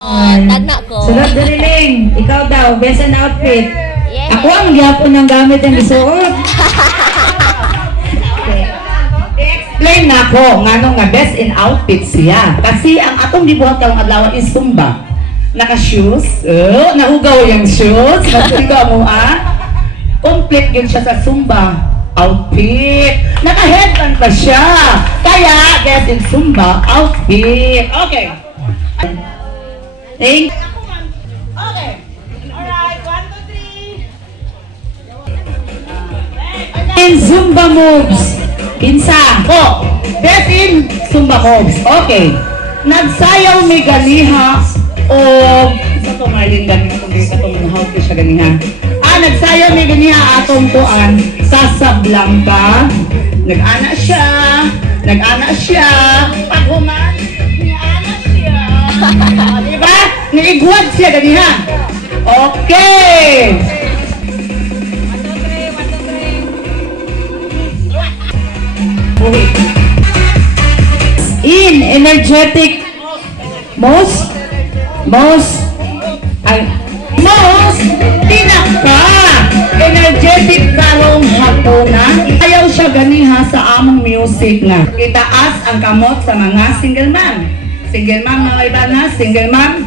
Tagna ko. Sunod Duriling, ikaw daw, best in outfit. Yes. Ako ang gyapon ng gamit ang isuot. Okay. I-explain na ko ngano nga best in outfit siya. Kasi ang atong gibuhat karong adlaw is Zumba. Naka-shoes, nahugaw yung shoes, nagsuligaw mo complete yun siya sa Zumba outfit. Naka-headband pa siya. Kaya, best in Zumba outfit. Okay. Thank you. Okay. Alright, 1, 2, 3. In Zumba moves. Pinsa. Ko. Best in Zumba moves. Okay. Nagsayaw ni ganiha o sa to Marlene ganiha kung di ka itong how to siya ganiha. Nagsayaw ni ganiha atong tuan sa Blanca. Nag-ana siya. Paghuman, ni-ana siya. Diba? Niigwad siya ganiha. Okay. 1, 2, 3. In energetic most pinaka energetic karong hapuna. Ayaw siya ganiha sa among music nga itaas ang kamot sa mga single mom mga iba na single mom.